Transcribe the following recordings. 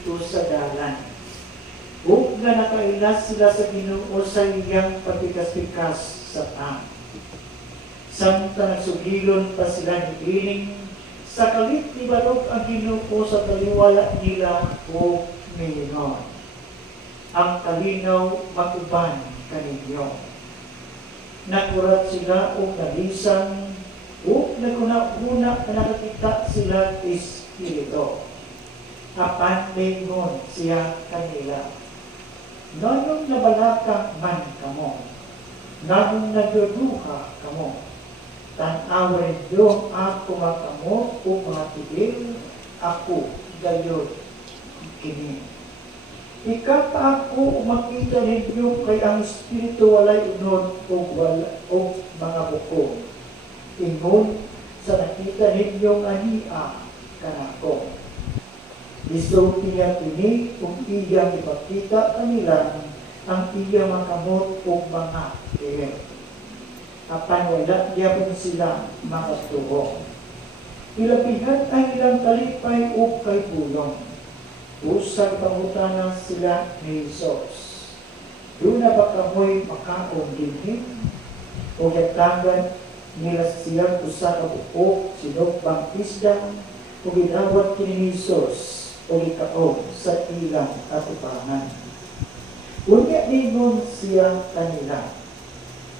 dito sa dalan. Ug nga nakailas sila sa Ginoo sa iyang pagpikas-pikas sa tang. Samtang nagsugilon pa sila ni ining sa kalit ni balog ang Ginoo sa taliwala nila o milingon. Ang kalinaw mag-uban kaninyo. Nakurat sila o nalisan o naguna-una na nakakita sila Espiritu. Apan lingon siya kanila. Nanong nabalaka man kamo, nanong nagduduha kamo, tan-awin doon ako makamo o mga tigil, ako gayon kini. Ikat ako makita ninyo kay ang Espiritu walay unod o mga buko. Ingon sa nakita ninyong ania kanako. Isulti niya kini kung iyang ipakita kanila ang iyang makamot o mga tigil. Apan wala niya kung sila makatuho. Ilapihan ang ilang talipay o kay bulong. Usag pangutana sila ni Jesus. Doon na ba kamoy makaong dinhin? O yatangan nila siyang usa ka buok sinukbang isda o ginawat kini ni Jesus o ikaog sa ilang katupangan. Unya ningon siya kanila.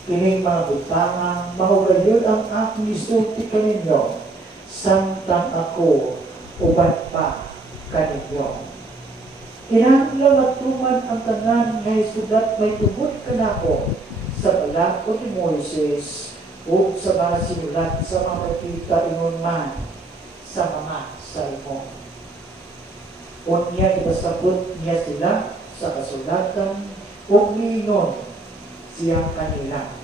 Kining mga butanga, mahugayon ang aking isulti kaninyo, samtang ako ubat pa kaninyo. Kinahanglan matuman ang tanan nga sudat may tubod kanako sa balakod ni Moises o sa mga sinulat sa mga propeta ingon man sa mga salmo. Unya ipasabot niya sila sa kasulatan o miingon siya kanila.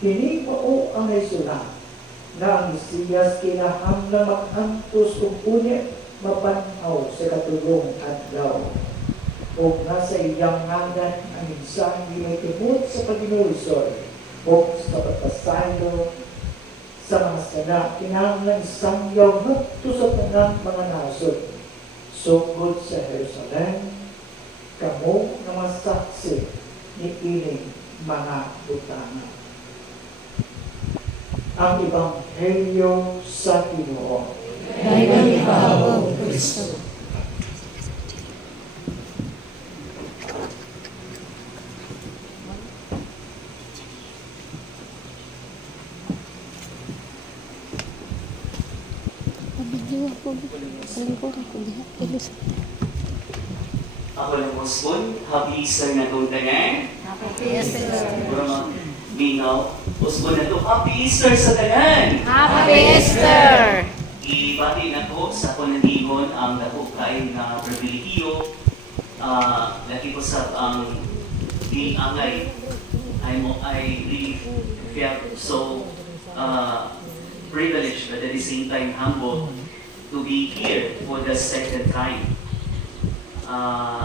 Kini mao ang naisulat na ang Mesiyas kinahanglan makantos ug unya mapanhaw sa katulong adlaw. O nasa iyang ngalan ang mensahe may tibot sa paghinulisod o sa pagpasaylo sa mga sana kinahanglan sangyaw ngadto sa tanang mga nasod sugod sa Jerusalem kamo nga masaksi ni ining mga butana. Ang Ebanghelyo sa Ginoo. Dayon ikaw, O Kristo. Ako lang Osbon, happy Easter na itong tanan. Happy Easter. Siguro minaw, Osbon na ito, happy Easter sa tanan. Happy Easter. Ibati na ko sa kunandigon ang nakukay na pribilehiyo. Laki ko sa ang angay. I really felt so privileged but at the same time humble to be here for the second time.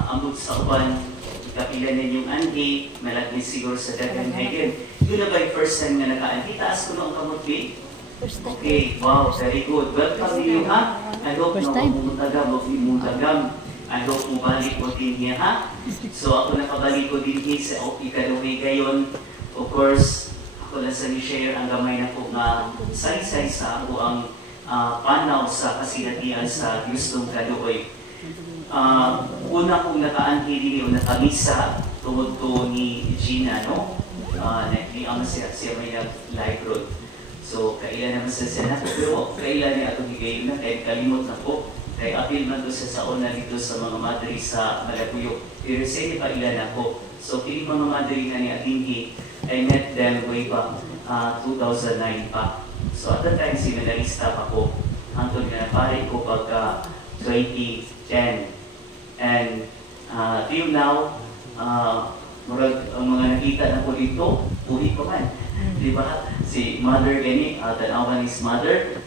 Ambot sa uban, kapilan ninyong anhi, malaki siguro sa Dagenhagen. Yun na ba yung first time na naka-anhi? Taas ko na ang kamot, babe? Okay, wow, very good. Welcome niyo, ha? I hope na mamumutagam, mamumutagam. I hope mubalik mo din niya, ha? So ako nakabalik ko din niya sa ikaluwi gayon. Of course, ako lang sa ni-share ang gamay na po nga say-say sa ako ang panaw sa kasinatian sa Gustong Kaluoy. Una kong nakaanhi din o nakamisa tungod to ni Gina, no? Ang siya may live road. So, kailan naman sa Senado, pero kailan niya itong higayon na, kahit kalimot na po. Kaya apil man doon sa sauna dito sa mga madri sa Malapuyo. Pero sa hindi pa ilan ako. So, piling mga madri na ni Atinghi, I met them way back 2009 pa. So, at that time, seminarista pa ko. Antong nga pare ko pagka 2010. And till now, ang mga nakita na po dito, uwi ko man. Diba? Si mother gani, tanawan is mother,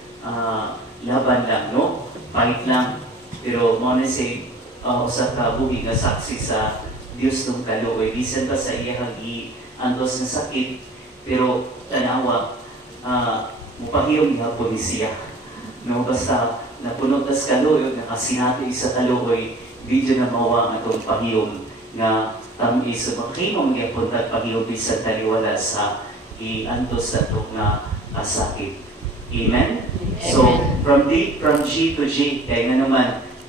laban lang, no? Fight lang. Pero mo na si usa ka buhi nga saksi sa Dios ng Kaluoy. Bisan pa sa iyang andos na sakit, pero tanawa, mupahiyong niya po ni siya. No? Basta napunod na sa Kaluoy, nakasinabi sa Kaluoy, di dyan na mawa ang itong pahiyong nga tamis sa makimong gyapon at pahiyong bisan taliwala sa iantos na ito nga sakit. Amen? So, from G to J, kaya nga naman,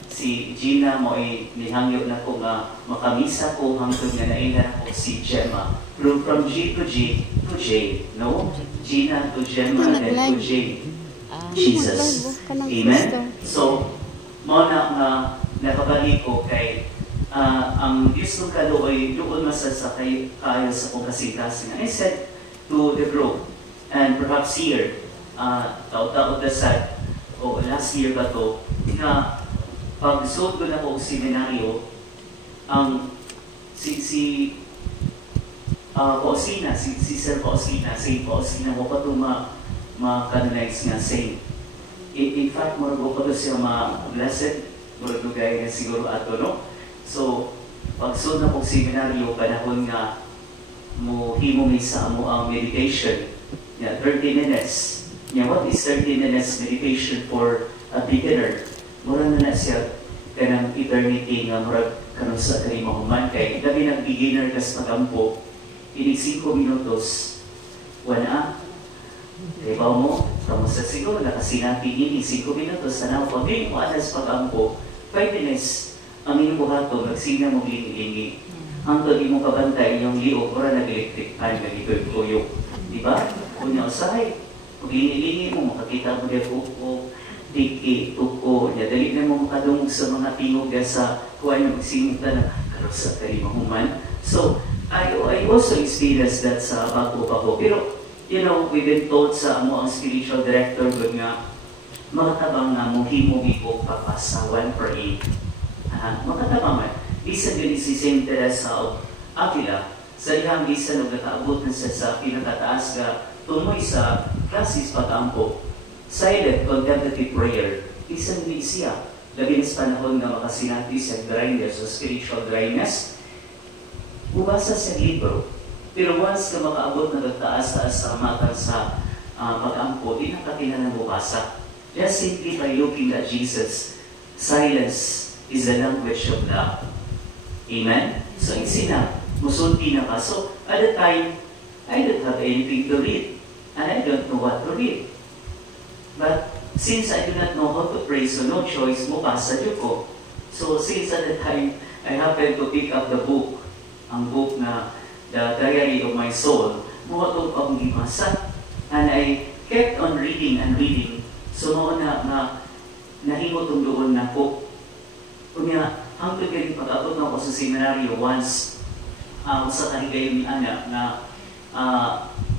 si Gina mo ay nihangyo na ko nga makamisa ko hangtod nga naina ko si Gemma. From G to J, no? Gina to Gemma, then to J. Jesus. Amen? So, mo na nga nakabalik ko kay ang Diyos ng kaluoy doon masasakay kayo sa kong kasitasin. I said to the group, and perhaps here, taon-taon dasad, o last year ba to, na pag-suot ko na ko seminaryo, ang si Pausina, si Sir Pausina, Saint Pausina, mo pa ito ma-canonize nga saint. In fact, mo pa ito siya ma-blessed, mo gaya nga siguro ato, no? So, pag-suot na kong seminaryo, panahon nga mo himong sa mo ang meditation, 30 minutes. What is 30 minutes meditation for a beginner? Mura na siya kanang eternity nga murag karon sa kalimahuman kay labi ng beginner kas pagampo ini 5 minutos wala kay ba mo kamo sa siguro nakasinati ini 5 minutos na pag di mo alas pagampo 5 minutes ang inyong buhato nagsina mo lingi-lingi hangtod imo kabantay yung liog mura nag-electric fan nga gitoy-tuyok di ba kunya usahay pag lingi-lingi mo makakita mo diya ko tiki, tuko, dali na mo makadungog sa mga tingog sa kuwan yung magsimutan na karos sa kalimahuman. So, I also experienced that sa bago pa ko. Pero, you know, we've been told sa mo ang spiritual director good nga, makatabang nga mong himugi ko papasa 1 per 8. Makatabang man. Bisan yun si St. Teresa of Avila, sa iyang bisan o nataabot na sa pinakataas nga tumoy sa klasis pag-ampo. Silent contemplative prayer, isang siya. Labi sa panahon na makasinati sa dryness o spiritual dryness, bubasa sa libro. Pero once na makaabot na nagtaas-taas sa mata sa pag-ampo, di na katina na bubasa. Just simply by looking at Jesus, silence is the language of love. Amen? So, insina, musulti na ka. So, at the time, I don't have anything to read. And I don't know what to read. But since I do not know how to pray, so no choice, mubasa dyo ko. So since at the time, I happened to pick up the book, ang book na The Diary of My Soul, muwatog akong gibasa. And I kept on reading and reading. So noon na nahimotong doon na po. Kunya, hangtod ganyan pag-abot na ako sa seminaryo once, sa kahigayon ni anak na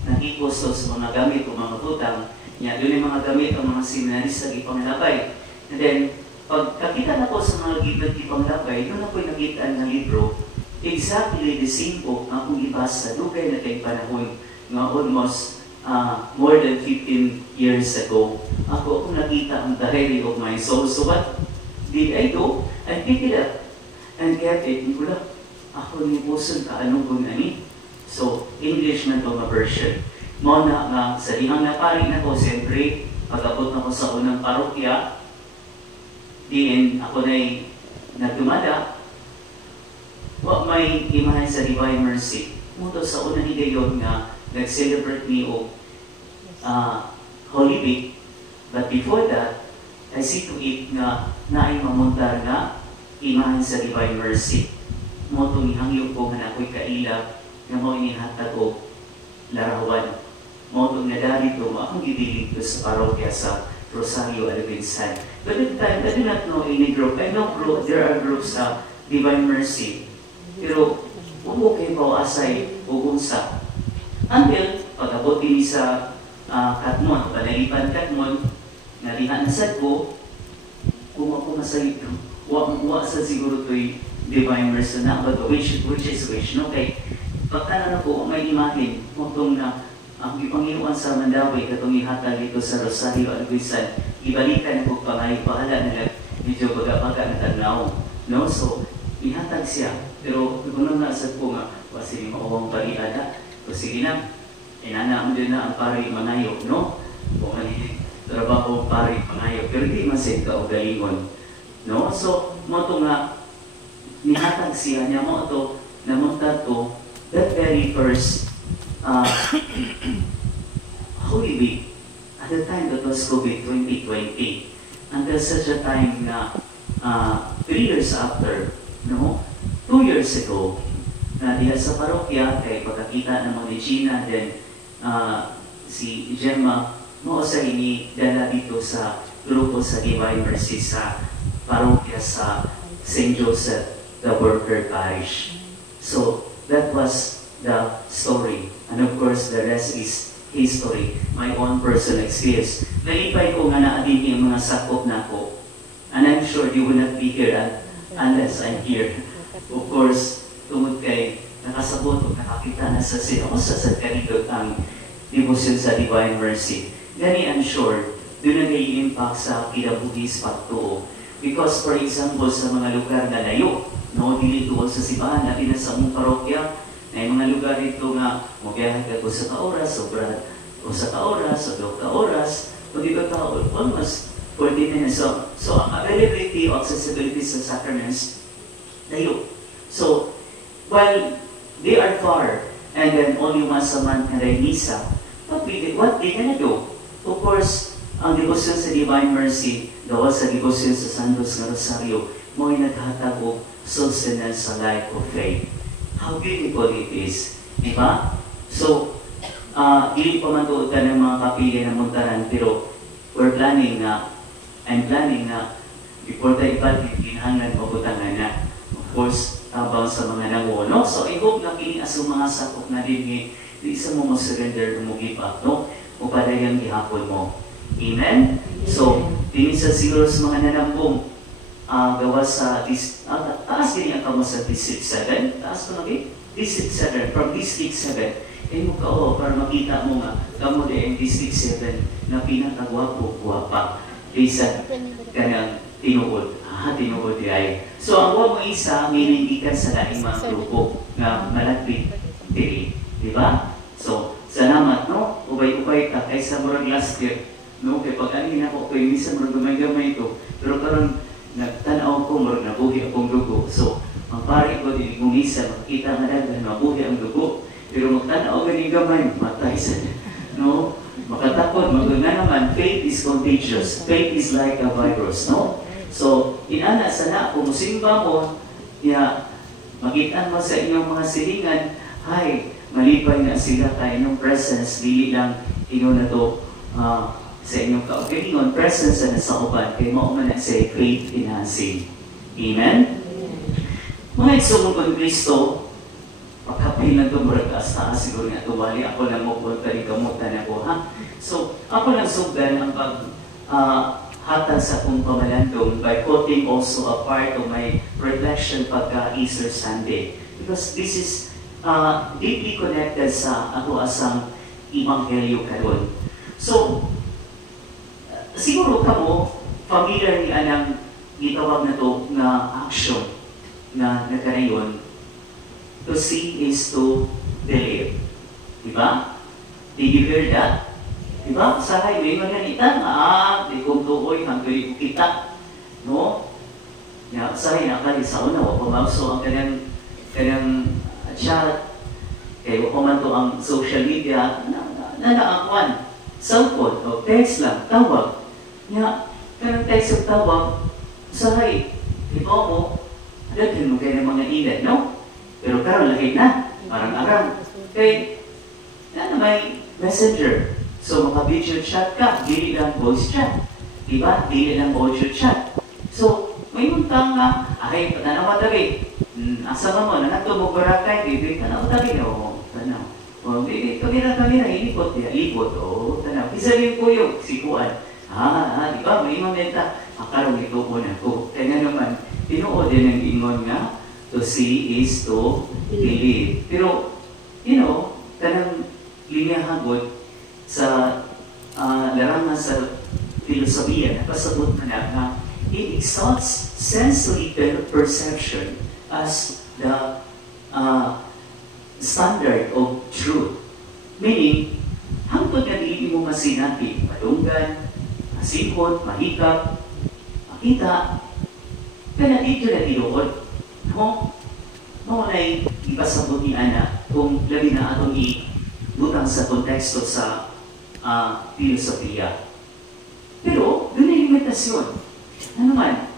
nahikos sa mga gamit o mga tutang, doon yung mga gamit ang mga seminarista ipanglabay. And then, pag kakita na po sa mga gibag ipanglabay, doon na po yung nakita ng libro, exactly the same book ang akong ibasa dugay na kay panahon nga almost more than 15 years ago. Ako nakita ang Diary of My Soul. So what did I do? I picked it up and kept it. Mula, ako ni Puson ka anong kung ani? So, English man ito version. Mo na sa dihang napari na ko, siyempre, pag-abot na ko sa unang parokya, diin ako na'y nagdumada, may imahan sa Divine Mercy. Muto sa unang higayon nga, nag-celebrate ni o Holy Week. But before that, I see to it nga naay mamuntar nga imahan sa Divine Mercy. Muto ni hangyo ko nga ako'y kaila nga mo inihatag o larawan. Motong na dito, akong gidilig ko sa parokya sa Rosario Alvinsan. But at the time, I do not know any group. I know there are groups sa Divine Mercy. Pero, kayo pa asay o unsa. Until, pag-abot din sa Katmon, panalipan Katmon, nalihan na sad ko, kung ako masayit ko, wa sa siguro to'y Divine Mercy na, but which is which, no? Kay, pagka na po, may imahin, motong na, ang Panginoon sa Mandawi, katong ihatag dito sa Rosario Alvinsan, ibalikan ko pangayo, pahala na medyo baga-baga na tagnaw. No? So, ihatag siya. Pero, kung nasad po nga, kasi mauwang pariada, o sige na, inanaam din na ang pari manayok, no? Kung ano trabaho pari manayok, pero hindi man siya kaugalingon. No? So, moto nga, nihatag siya niya mo ito, namunta to, that very first Holy Week. At the time that was COVID 2020. Until such a time na 3 years after, no? 2 years ago, na diha sa parokya, kay pagkakita ng mga Gina, then si Gemma, mo sa dala dito sa grupo sa Divine Mercy sa parokya sa St. Joseph, the Worker Parish. So, that was the story. And of course, the rest is history, my own personal experience. Nalipay ko nga naadin yung mga sakop na ko. And I'm sure you will not be here unless I'm here. Of course, tungod kay nakasabot o nakakita na sa sinosa sa kanilot ang devotion sa Divine Mercy. Gani I'm sure, doon na impact sa kinabuhis pagtuo. Because for example, sa mga lugar na layo, no, dili tuol sa simbahan, natin na sa mong parokya, na yung mga lugar ito nga, magbiyahe ka ko sa ka-oras, o sa ka-oras, o 2 ka-oras, o di ba almost 40 minutes. So ang availability o accessibility sa sacraments, layo. So, while they are far, and then only once a month na rin misa, what they gonna do? Of course, ang devotion sa Divine Mercy, gawa sa devotion sa Santos nga Rosario, mo'y naghatag o sustenance sa life of faith. How beautiful it is, di ba? So, hindi pa man tuutan ng mga kapili na muntaran, pero I'm planning na before tayo ipalit, ginhangan o butangan na, of course, tabang sa mga nanguno. So, I hope na kini asong mga sakop na din di isa mo surrender mo give up, no? O padayang ihapon mo. Amen? So, din sa siguro sa mga nanambong, gawa sa taas din ang kamo sa District 7. Taas ko lagi? District 7. From District 7. Eh mo ka para makita mo nga kamo din ang District 7 na pinakagwapo-gwapa. Kaysa kanang tinuod. Tinuod di ay. So ang mo isa, minindikan sa daing mga grupo na malapit diri. Di ba? So, salamat, no? Ubay-ubay ka kaysa murag last year. No? Kaya pag anin ako, kaya minsan murag gamay-gamay ito. Pero karon nagtanaw ko, murag nabuhi akong dugo. So, ang pari ko, din kong isa, makita nga dahil mabuhi ang dugo. Pero magtanaw ganing gamay, matay sa no? Makatakot, maganda naman, faith is contagious. Faith is like a virus, no? So, inana sana, kung musimba mo, makita mo sa inyong mga silingan, hay, malipay na sila tayo ng presence, dili lang na to sa inyong kaugalingon, presence na sa uban, kaya mauman na say faith enhancing. Amen? Mga igsumong kong Kristo, pagkapil na ito, murag taas siguro nga tuwali, ako lang mo punta rin kamutan ako, ha? So, ako lang sugdan ang hatag sa kong pamalandong by quoting also a part of my reflection pagka Easter Sunday. Because this is deeply connected sa ato asang Ebanghelyo karon. So, siguro kamo, familiar ni anang gitawag na to na action na nagkarayon. To see is to believe. Diba? Did you hear that? Diba? Sa highway, maganitan, di kong tuoy, hanggang kita. No? Sa highway, sa una, wapamagso ang kanyang chat, kaya wapaman to ang social media, nanaangwan, cellphone, o text lang, tawag. Kanang text o tawag, sa highway, di ba mo, agad mo kayo ng mga ilan, no? Pero karon lahit na, parang aram. Kaya, may messenger. So, maka-video chat ka, dili lang voice chat. Diba? Dili lang audio chat. So, may muntang nga, ay, patanaw tabi. Asa ka mo, nangato mo barakay, bibig, tanaw tabi. O, tanaw. O, bibig, kamera, ilipot. Ilipot, o, tanaw. Isabihin ko yung sikuan. Diba? May mamenta. Karon ito po na ko. Kaya naman, tinuod din ang ingon nga, to see is to believe. Pero, kanang linya hagod sa larangan sa filosofiya, napasabot na it exalts sensory perception as the standard of truth. Meaning, hangtod na dili mo masinati, madunggan, masinhot, mahikap, makita, kaya dito na tinuod. No? No, ay ipasabot ni Ana kung labi na atong ibutang sa konteksto sa filosofiya. Pero, doon ay limitasyon. Ano man,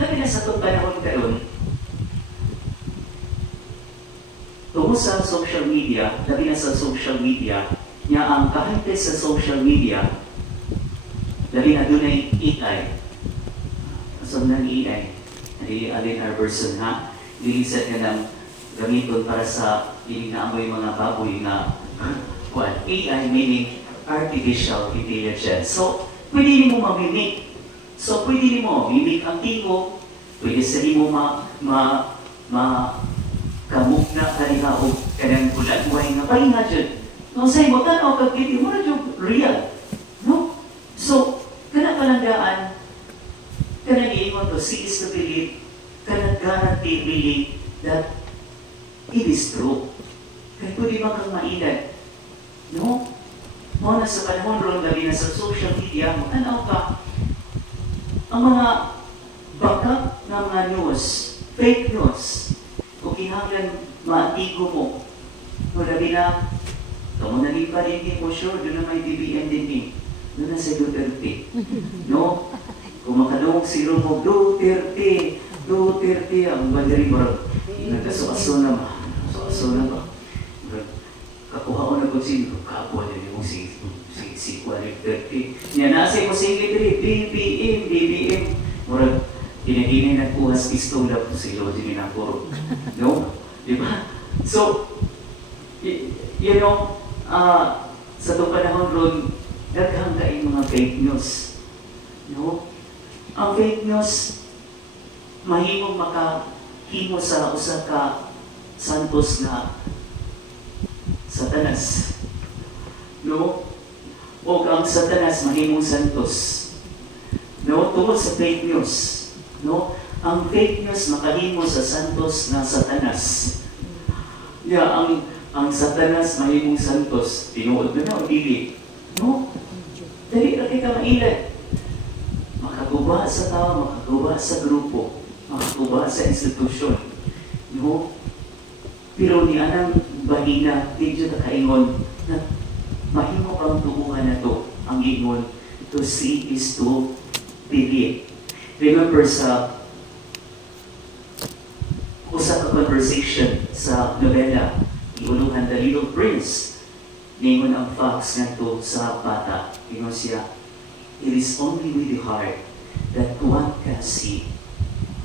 labi na sa itong panahon karon, tungo sa social media, labi na sa social media, niya ang kahante sa social media, labi na doon ay AI. Asam ng AI, hindi alin our person ha, lilisat ka ng gamiton para sa inaamoy mga baboy na what? AI meaning artificial intelligence. So, pwede mo mamimik. So, pwede mo mimik ang tingo, pwede sa mo kamuk na kaniha o kanang bulan buhay nga pahinga dyan. No, sa'yo mo, tanaw kagkiti mo na dyan real. No? So, kanang iingon to, see is to believe, kanang guarantee believe that it is true. Kaya pwede ba kang mainad? No? Mo na sa panahon ron, gabi na sa social media, tanaw ka, ang mga backup ng mga news, fake news, kung kinahanglan maatigo mo, wala na, kamo naging palengke mo, sure, doon na may DBM din eh. Doon na sa Duterte. No? Kung makadawag si Romo, Duterte, ang bandari mo, nagkaso-aso na ba? Kakuha ko na kung sino, kapwa na yung si Duterte. Yan, nasa yung secretary, BBM. Murag, Hinahinay na kuhas pistola po si Lodi ni Nakuro. No? Diba? So, you know, sa itong panahon ron, daghang kain mga fake news. No? Ang fake news, mahimong makahimo sa usa ka santos na Satanas. No? O ang Satanas, mahimong santos. No? Tungkol sa fake news. No? Ang fake news makahimo sa santos na Satanas. Ang Satanas mahimong santos. Tinuod na o dili. No? Dali na kita mailan. Makaguba sa tao, makaguba sa grupo, makaguba sa institusyon. No? Pero ni anang bahina, di dyan nakaingon na mahimo pang tubuhan na to. Ang ingon, to see is to believe. Remember sa usa ka conversation sa novela Iuluhan the Little Prince, ningon ang fox ngadto sa bata. Ingon siya, it is only with the heart that one can see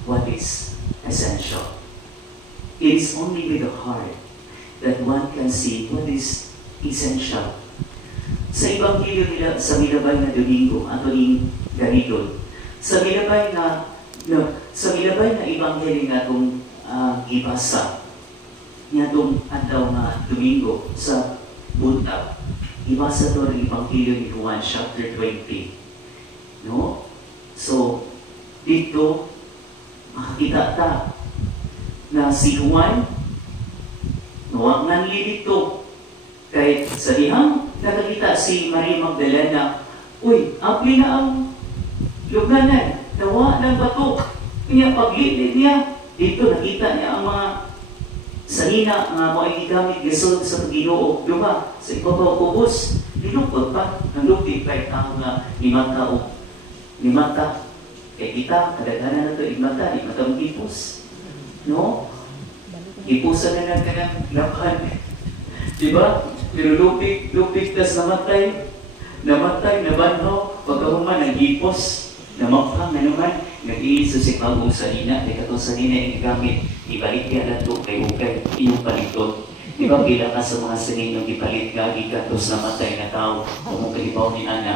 what is essential. It is only with the heart that one can see what is essential. Sa Ebanghelyo nila sa milabay na Domingo, Antoning Garidon, sa milabay na Ebanghelyo nga itong ibasa niya itong adlaw na Domingo sa buntag. Ibasa ito ng Ebanghelyo ni Juan, chapter 20. No? So, dito, makakita ta na si Juan, no, nanli dito. Kaya sa dihang nakakita si Maria Magdalena, uy, apli na ang luganan, nawa ng bato. Kanya paglilit niya, dito nakita niya ang mga salina, mga mga igamit gasol sa Ginoo, diba? Sa ibabaw kubos, linukot pa, nalupit kahit ang limata. Kaya kita, kadaghanan na ito, limata ang ipos. No? Ipusan na lang ka ng laban. Diba? Pero lupit tas namatay, nabanhaw, pagkahuman, nag-ipos, namaghang na naman, nag-iiso si Pagong Salina, kaya katong Salina yung gamit, ibalik niya na ito kay Hukay, iyong paliton. Di ba, bilang ka sa mga sinin yung ipalit ka, ikatos namatay na tao, kung kalibaw ni Ana,